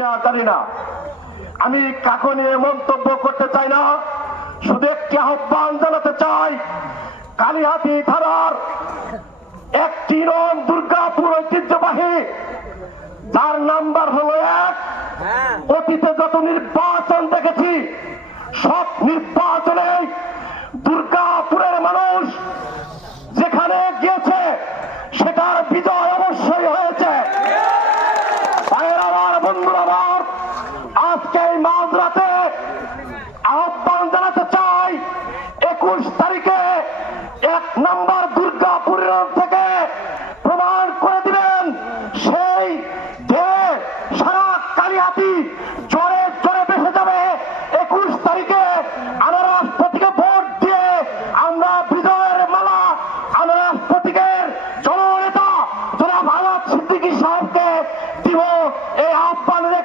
না জানি না, আমি কাকে নিয়ে মন্তব্য করতে চাই না, শুধু একটি আহ্বান জানাতে চাই। কালিহাতী থানার একটি নং দুর্গাপুর ঐতিহ্যবাহী, যার নাম্বার হলো 1। অতীতে যত নির্বাচন দেখেছি, সব নির্বাচনে দুর্গাপুরের মানুষ যেখানে গিয়েছে সেটার বিজয় অবশ্যই হয়েছে। বন্ধুরা আমার, আজকে এই মাঝরাতে আহ্বান জানাতে চাই, 21 তারিখে 1 নম্বর দুর্গাপুর থেকে প্রমাণ করে দিবেন সেই যে সারা কালিহাতী জোরে